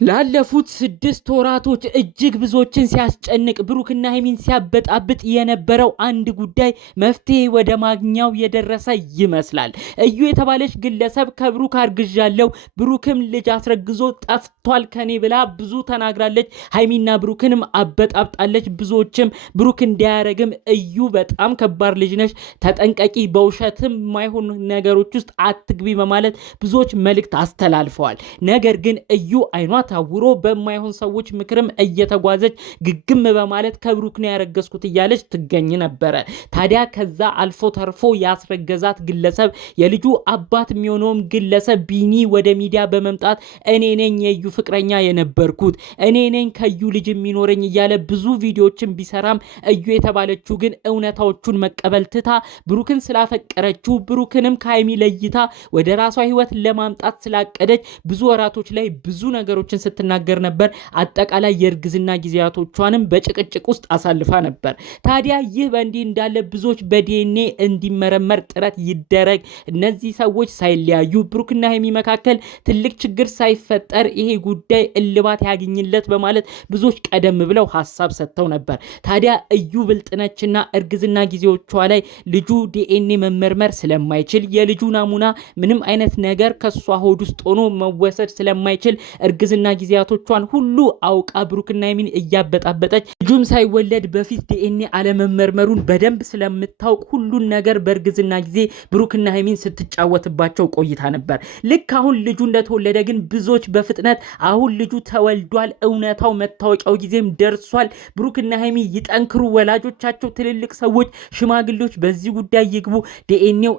ላለፉት 6 ወራቶች እጅግ ብዙዎችን ሲያስጨንቅ ብሩክና ሀይሚን ሲያበጣብጥ የነበረው አንድ ጉዳይ መፍትሄ ወደ ማግኛው የደረሰ ይመስላል። እዩ የተባለች ግለሰብ ከብሩክ አርግዣለሁ፣ ብሩክም ልጅ አስረግዞ ጠፍቷል ከኔ ብላ ብዙ ተናግራለች። ሀይሚና ብሩክንም አበጣብጣለች። ብዙዎችም ብሩክ እንዳያረግም እዩ በጣም ከባድ ልጅ ነሽ፣ ተጠንቀቂ፣ በውሸትም ማይሆን ነገሮች ውስጥ አትግቢ በማለት ብዙዎች መልእክት አስተላልፈዋል። ነገር ግን እዩ አይኗ ታውሮ በማይሆን ሰዎች ምክርም እየተጓዘች ግግም በማለት ከብሩክ ነው ያረገዝኩት እያለች ትገኝ ነበረ። ታዲያ ከዛ አልፎ ተርፎ ያስረገዛት ግለሰብ የልጁ አባት የሚሆነውም ግለሰብ ቢኒ ወደ ሚዲያ በመምጣት እኔ ነኝ የዩ ፍቅረኛ የነበርኩት፣ እኔ ነኝ ከዩ ልጅ የሚኖረኝ እያለ ብዙ ቪዲዮዎችን ቢሰራም እዩ የተባለችው ግን እውነታዎቹን መቀበል ትታ ብሩክን ስላፈቀረችው ብሩክንም ከሀይሚ ለይታ ወደ ራሷ ህይወት ለማምጣት ስላቀደች ብዙ ወራቶች ላይ ብዙ ነገሮችን ስትናገር ነበር። አጠቃላይ የእርግዝና ጊዜያቶቿንም በጭቅጭቅ ውስጥ አሳልፋ ነበር። ታዲያ ይህ በእንዲህ እንዳለ ብዙዎች በዲኤንኤ እንዲመረመር ጥረት ይደረግ፣ እነዚህ ሰዎች ሳይለያዩ ብሩክና ሀይሚ መካከል ትልቅ ችግር ሳይፈጠር ይሄ ጉዳይ እልባት ያገኝለት በማለት ብዙዎች ቀደም ብለው ሀሳብ ሰጥተው ነበር። ታዲያ እዩ ብልጥነችና እርግዝና ጊዜዎቿ ላይ ልጁ ዲኤንኤ መመርመር ስለማይችል የልጁ ናሙና ምንም አይነት ነገር ከሷ ሆድ ውስጥ ሆኖ መወሰድ ስለማይችል እርግዝና ጊዜያቶቿን ሁሉ አውቃ ብሩክና ሀይሚን እያበጣበጠች ልጁም ሳይወለድ በፊት ዲኤንኤ አለመመርመሩን በደንብ ስለምታውቅ ሁሉን ነገር በእርግዝና ጊዜ ብሩክና ሀይሚን ስትጫወትባቸው ቆይታ ነበር። ልክ አሁን ልጁ እንደተወለደ ግን ብዙዎች በፍጥነት አሁን ልጁ ተወልዷል፣ እውነታው መታወቂያው ጊዜም ደርሷል፣ ብሩክና ሀይሚ ይጠንክሩ፣ ወላጆቻቸው ትልልቅ ሰዎች ሽማግሌዎች በዚህ ጉዳይ ይግቡ፣ ዲኤንኤው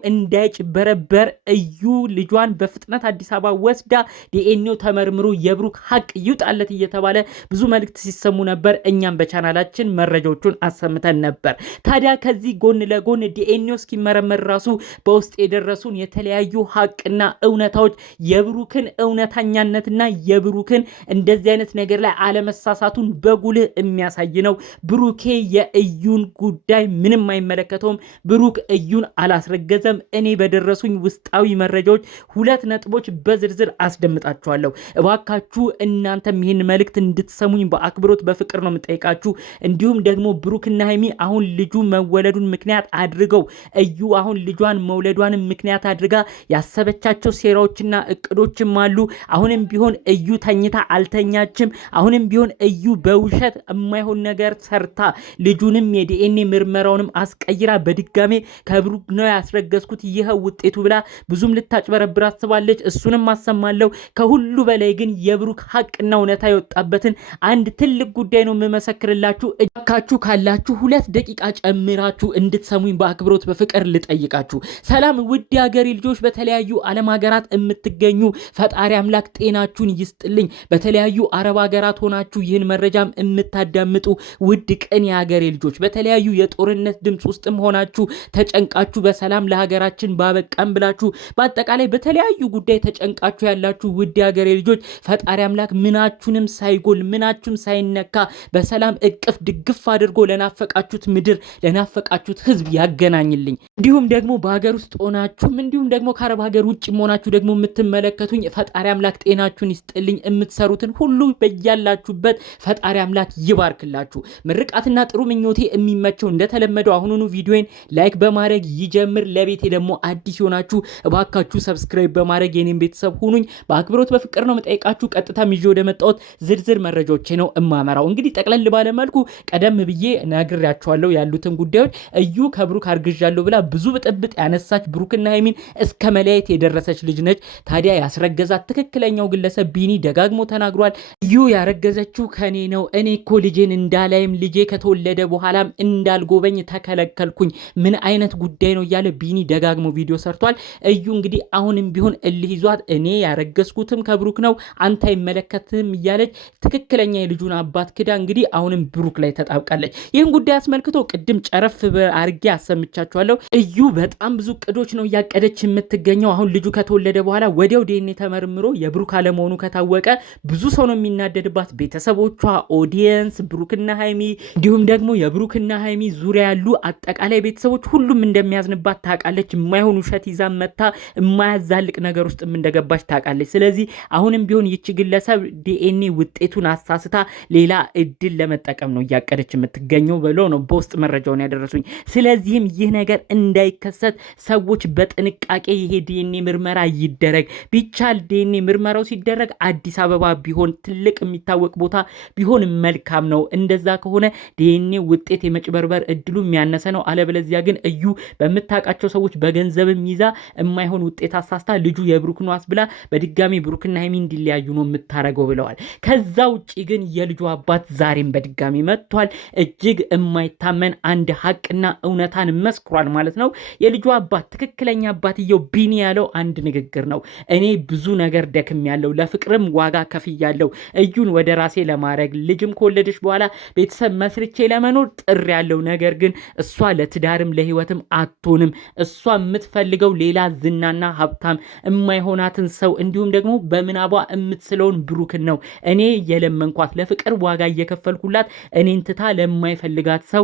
እንዳይጭበረበር እዩ ልጇን በፍጥነት አዲስ አበባ ወስዳ ዲኤንኤው ተመርምሮ የብሩክ ሀቅ ይውጣለት እየተባለ ብዙ መልእክት ሲሰሙ ነበር። እኛም በቻናላችን መረጃዎቹን አሰምተን ነበር። ታዲያ ከዚህ ጎን ለጎን ዲኤንኤው እስኪመረመር ራሱ በውስጥ የደረሱን የተለያዩ ሀቅና እውነታዎች የብሩክን እውነተኛነትና የብሩክን እንደዚህ አይነት ነገር ላይ አለመሳሳቱን በጉልህ የሚያሳይ ነው። ብሩኬ የእዩን ጉዳይ ምንም አይመለከተውም። ብሩክ እዩን አላስረገዘም። እኔ በደረሱኝ ውስጣዊ መረጃዎች 2 ነጥቦች በዝርዝር አስደምጣችኋለሁ። እባካችሁ እናንተም ይህን መልእክት እንድትሰሙኝ በአክብሮት በፍቅር ነው የምጠይቃችሁ። እንዲሁም ደግሞ ብሩክና ሀይሚ አሁን ልጁ መወለዱን ምክንያት አድርገው እዩ አሁን ልጇን መውለዷን ምክንያት አድርጋ ያሰበቻቸው ሴራዎችና እቅዶችም አሉ። አሁንም ቢሆን እዩ ተኝታ አልተኛችም። አሁንም ቢሆን እዩ በውሸት የማይሆን ነገር ሰርታ ልጁንም የዲኤንኤ ምርመራውንም አስቀይራ በድጋሜ ከብሩክ ነው ያስረገዝኩት ይሄው ውጤቱ ብላ ብዙም ልታጭበረብር አስባለች። እሱንም አሰማለሁ። ከሁሉ በላይ ግን የብሩክ ሀቅና እውነታ የወጣበትን አንድ ትልቅ ጉዳይ ነው የምመሰክርላችሁ። እካችሁ ካላችሁ 2 ደቂቃ ጨምራችሁ እንድትሰሙኝ በአክብሮት በፍቅር ልጠይቃችሁ። ሰላም ውድ ሀገሬ ልጆች፣ በተለያዩ ዓለም ሀገራት የምትገኙ ፈጣሪ አምላክ ጤናችሁን ይስጥልኝ። በተለያዩ አረብ ሀገራት ሆናችሁ ይህን መረጃም የምታዳምጡ ውድ ቅን የሀገሬ ልጆች፣ በተለያዩ የጦርነት ድምፅ ውስጥም ሆናችሁ ተጨንቃችሁ በሰላም ለሀገራችን ባበቃም ብላችሁ በአጠቃላይ በተለያዩ ጉዳይ ተጨንቃችሁ ያላችሁ ውድ ሀገሬ ልጆች ፈጣሪ አምላክ ምናችሁንም ሳይጎል ምናችሁም ሳይነካ በሰላም እቅፍ ድግፍ አድርጎ ለናፈቃችሁት ምድር ለናፈቃችሁት ህዝብ ያገናኝልኝ። እንዲሁም ደግሞ በሀገር ውስጥ ሆናችሁም እንዲሁም ደግሞ ከአረብ ሀገር ውጭ ሆናችሁ ደግሞ የምትመለከቱኝ ፈጣሪ አምላክ ጤናችሁን ይስጥልኝ። የምትሰሩትን ሁሉ በያላችሁበት ፈጣሪ አምላክ ይባርክላችሁ። ምርቃትና ጥሩ ምኞቴ የሚመቸው እንደተለመደው አሁኑኑ ቪዲዮን ላይክ በማድረግ ይጀምር። ለቤቴ ደግሞ አዲስ ሆናችሁ እባካችሁ ሰብስክራይብ በማድረግ የኔን ቤተሰብ ሁኑኝ። በአክብሮት በፍቅር ነው መጠይቃችሁ። ቀጥታ ይዤ ወደ መጣሁት ዝርዝር መረጃዎች ነው እማመራው። እንግዲህ ጠቅለል ባለ መልኩ ቀደም ብዬ ነግሬያችኋለሁ ያሉትን ጉዳዮች። እዩ ከብሩክ አርግዣለሁ ብላ ብዙ ብጥብጥ ያነሳች ብሩክና ሀይሚን እስከ መለያየት የደረሰች ልጅ ነች። ታዲያ ያስረገዛት ትክክለኛው ግለሰብ ቢኒ ደጋግሞ ተናግሯል። እዩ ያረገዘችው ከኔ ነው፣ እኔ እኮ ልጄን እንዳላይም ልጄ ከተወለደ በኋላም እንዳልጎበኝ ተከለከልኩኝ፣ ምን አይነት ጉዳይ ነው እያለ ቢኒ ደጋግሞ ቪዲዮ ሰርቷል። እዩ እንግዲህ አሁንም ቢሆን እልህ ይዟት እኔ ያረገዝኩትም ከብሩክ ነው አንተ አይመለከትም እያለች ትክክለኛ የልጁን አባት ክዳ እንግዲህ አሁንም ብሩክ ላይ ተጣብቃለች። ይህን ጉዳይ አስመልክቶ ቅድም ጨረፍ አርጌ አሰምቻችኋለሁ። እዩ በጣም ብዙ ቅዶች ነው እያቀደች የምትገኘው። አሁን ልጁ ከተወለደ በኋላ ወዲያው ዲኤንኤ ተመርምሮ የብሩክ አለመሆኑ ከታወቀ ብዙ ሰው ነው የሚናደድባት። ቤተሰቦቿ፣ ኦዲየንስ፣ ብሩክና ሀይሚ እንዲሁም ደግሞ የብሩክና ሀይሚ ዙሪያ ያሉ አጠቃላይ ቤተሰቦች ሁሉም እንደሚያዝንባት ታውቃለች። የማይሆን ውሸት ይዛ መታ የማያዛልቅ ነገር ውስጥ እንደገባች ታውቃለች። ስለዚህ አሁንም ቢሆን ይቺ ግለሰብ ዲኤንኤ ውጤቱን አሳስታ ሌላ እድል ለመጠቀም ነው እያቀደች የምትገኘው ብለው ነው በውስጥ መረጃውን ያደረሱኝ። ስለዚህም ይህ ነገር እንዳይከሰት ሰዎች በጥንቃቄ ይሄ ዲኤንኤ ምርመራ ይደረግ። ቢቻል ዲኤንኤ ምርመራው ሲደረግ አዲስ አበባ ቢሆን ትልቅ የሚታወቅ ቦታ ቢሆን መልካም ነው። እንደዛ ከሆነ ዲኤንኤ ውጤት የመጭበርበር እድሉ የሚያነሰ ነው። አለበለዚያ ግን እዩ በምታውቃቸው ሰዎች በገንዘብም ይዛ የማይሆን ውጤት አሳስታ ልጁ የብሩክ ነው አስብላ በድጋሚ ብሩክና ሀይሚ እንዲለያዩ ነው የምታረገው ብለዋል። ከዛ ውጪ ግን የልጁ አባት ዛሬም በድጋሚ መጥቷል። እጅግ የማይታመን አንድ ሀቅና እውነታን መስክሯል ማለት ነው። የልጁ አባት ትክክለኛ አባትየው ቢኒ ያለው አንድ ንግግር ነው። እኔ ብዙ ነገር ደክም ያለው ለፍቅርም ዋጋ ከፍ ያለው እዩን ወደ ራሴ ለማድረግ ልጅም ከወለደች በኋላ ቤተሰብ መስርቼ ለመኖር ጥር ያለው ነገር ግን እሷ ለትዳርም ለህይወትም አትሆንም። እሷ የምትፈልገው ሌላ ዝናና ሀብታም የማይሆናትን ሰው እንዲሁም ደግሞ በምናቧ የምትስለውን ብሩክን ነው። እኔ የለመንኳት ለፍቅር ዋጋ እየከፈልኩላት እኔን ትታ ለማይፈልጋት ሰው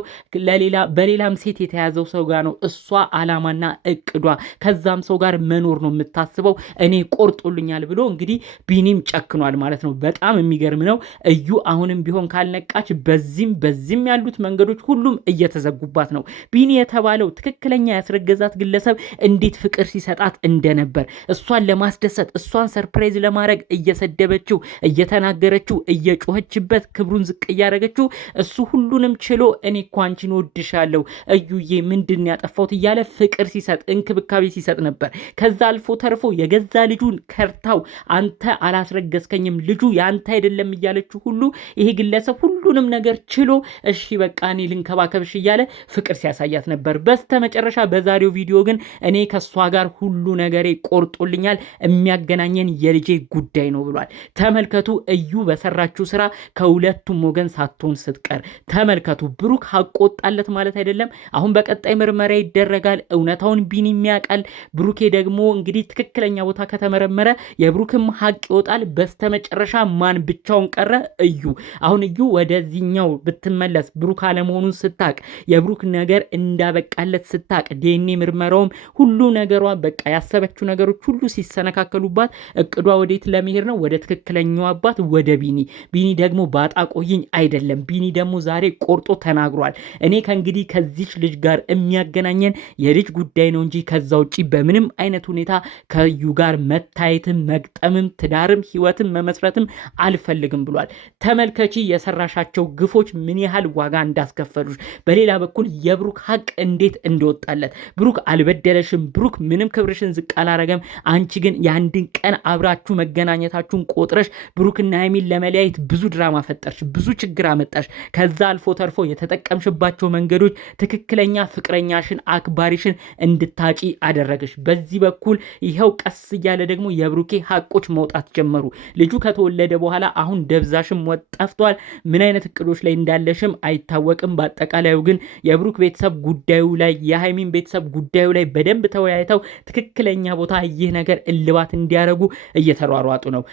በሌላም ሴት የተያዘው ሰው ጋር ነው እሷ አላማና እቅዷ ከዛም ሰው ጋር መኖር ነው የምታስበው። እኔ ቆርጦልኛል ብሎ እንግዲህ ቢኒም ጨክኗል ማለት ነው። በጣም የሚገርም ነው። እዩ አሁንም ቢሆን ካልነቃች በዚህም ያሉት መንገዶች ሁሉም እየተዘጉባት ነው። ቢኒ የተባለው ትክክለኛ ያስረገዛት ግለሰብ እንዴት ፍቅር ሲሰጣት እንደነበር እሷን ለማስደሰት እሷን ሰርፕራይዝ ለማድረግ እየሰደበችው እየተናገረችው እየጮኸችበት ክብሩን ዝቅ እያደረገችው እሱ ሁሉንም ችሎ እኔ እኮ አንቺን ወድሻለሁ እዩዬ ምንድን ያጠፋሁት እያለ ፍቅር ሲሰጥ እንክብካቤ ሲሰጥ ነበር። ከዛ አልፎ ተርፎ የገዛ ልጁን ከርታው አንተ አላስረገዝከኝም ልጁ ያንተ አይደለም እያለችው ሁሉ ይሄ ግለሰብ ሁሉንም ነገር ችሎ እሺ በቃ እኔ ልንከባከብሽ እያለ ፍቅር ሲያሳያት ነበር። በስተመጨረሻ በዛሬው ቪዲዮ ግን እኔ ከሷ ጋር ሁሉ ነገሬ ቆርጦልኛል የሚያገናኘን የልጄ ጉዳይ ነው ብሏል። ተመልከቱ እዩ በሰራችው ስራ ከሁለቱም ወገን ሳትሆን ስትቀር ተመልከቱ። ብሩክ ሀቆጣለት ማለት አይደለም። አሁን በቀጣይ ምርመራ ይደረጋል። እውነታውን ቢኒ የሚያውቃል። ብሩኬ ደግሞ እንግዲህ ትክክለኛ ቦታ ከተመረመረ የብሩክም ሀቅ ይወጣል። በስተመጨረሻ ማን ብቻውን ቀረ? እዩ። አሁን እዩ ወደዚህኛው ብትመለስ ብሩክ አለመሆኑን ስታቅ የብሩክ ነገር እንዳበቃለት ስታቅ ዲኤንኤ ምርመራውም ሁሉ ነገሯ በቃ ያሰበችው ነገሮች ሁሉ ሲሰነካከሉባት እቅዷ ወዴት ለመሄድ ነው? ወደ ትክክለኛው አባት ወደ ቢኒ። ቢኒ ደግሞ ባጣ ቆይኝ አይደለም። ቢኒ ደግሞ ዛሬ ቆርጦ ተናግሯል። እኔ ከእንግዲህ ከዚች ልጅ ጋር የሚያገናኘን የልጅ ጉዳይ ነው እንጂ ከዛ ውጪ በምንም አይነት ሁኔታ ከዩ ጋር መታየትም መግጠምም ትዳርም ህይወትም መመስረትም አልፈልግም ብሏል። ተመልከቺ የሰራሻቸው ግፎች ምን ያህል ዋጋ እንዳስከፈሉሽ። በሌላ በኩል የብሩክ ሀቅ እንዴት እንደወጣለት። ብሩክ አልበደለሽም። ብሩክ ምንም ክብርሽን ዝቅ አላረገም። አንቺ ግን የአንድን ቀን አብራችሁ መገናኘታችሁን ቆጥረሽ ብሩክና ሀይሚን ለመለያየት ብዙ ድራማ ፈጠርሽ፣ ብዙ ችግር አመጣሽ። ከዛ አልፎ ተርፎ የተጠቀምሽባቸው መንገዶች ትክክለኛ ፍቅረኛሽን አክባሪሽን እንድታጪ አደረገሽ። በዚህ በኩል ይኸው ቀስ እያለ ደግሞ የብሩኬ ሀቆች መውጣት ጀመሩ። ልጁ ከተወለደ በኋላ አሁን ደብዛሽም ጠፍቷል። ምን አይነት እቅዶች ላይ እንዳለሽም አይታወቅም። በአጠቃላዩ ግን የብሩክ ቤተሰብ ጉዳዩ ላይ የሃይሚን ቤተሰብ ጉዳዩ ላይ በደንብ ተወያይተው ትክክለኛ ቦታ ይህ ነገር እልባት እንዲያደርጉ እየተሯሯጡ ነው።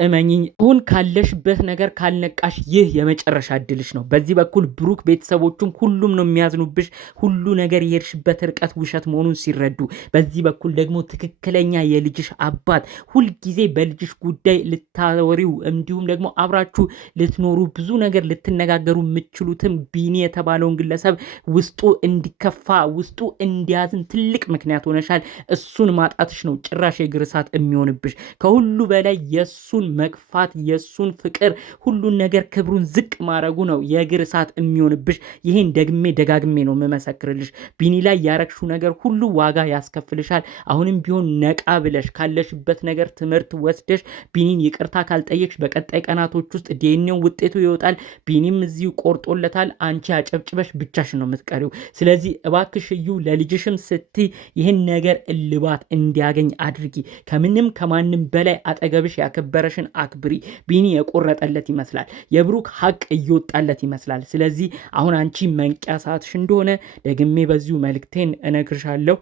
እመኝኝ አሁን ካለሽበት ነገር ካልነቃሽ ይህ የመጨረሻ እድልሽ ነው። በዚህ በኩል ብሩክ ቤተሰቦቹም ሁሉም ነው የሚያዝኑብሽ። ሁሉ ነገር የሄድሽበት ርቀት ውሸት መሆኑን ሲረዱ፣ በዚህ በኩል ደግሞ ትክክለኛ የልጅሽ አባት ሁልጊዜ በልጅሽ ጉዳይ ልታወሪው እንዲሁም ደግሞ አብራችሁ ልትኖሩ ብዙ ነገር ልትነጋገሩ የምትችሉትም ቢኒ የተባለውን ግለሰብ ውስጡ እንዲከፋ ውስጡ እንዲያዝን ትልቅ ምክንያት ሆነሻል። እሱን ማጣትሽ ነው ጭራሽ የእግር እሳት የሚሆንብሽ። ከሁሉ በላይ የሱን መግፋት የሱን ፍቅር ሁሉን ነገር ክብሩን ዝቅ ማድረጉ ነው የእግር እሳት የሚሆንብሽ። ይሄን ደጋግሜ ነው የምመሰክርልሽ። ቢኒ ላይ ያረግሽው ነገር ሁሉ ዋጋ ያስከፍልሻል። አሁንም ቢሆን ነቃ ብለሽ ካለሽበት ነገር ትምህርት ወስደሽ ቢኒን ይቅርታ ካልጠየቅሽ በቀጣይ ቀናቶች ውስጥ ዲኤንኤው ውጤቱ ይወጣል። ቢኒም እዚሁ ቆርጦለታል። አንቺ አጨብጭበሽ ብቻሽን ነው የምትቀሪው። ስለዚህ እባክሽ እዩ ለልጅሽም ስትይ ይህን ነገር እልባት እንዲያገኝ አድርጊ። ከምንም ከማንም በላይ አጠገብሽ ያከበረሽን አክብሪ። ቢኒ የቆረጠለት ይመስላል። የብሩክ ሀቅ እየወጣለት ይመስላል። ስለዚህ አሁን አንቺ መንቂያ ሰዓትሽ እንደሆነ ደግሜ በዚሁ መልክቴን እነግርሻለሁ።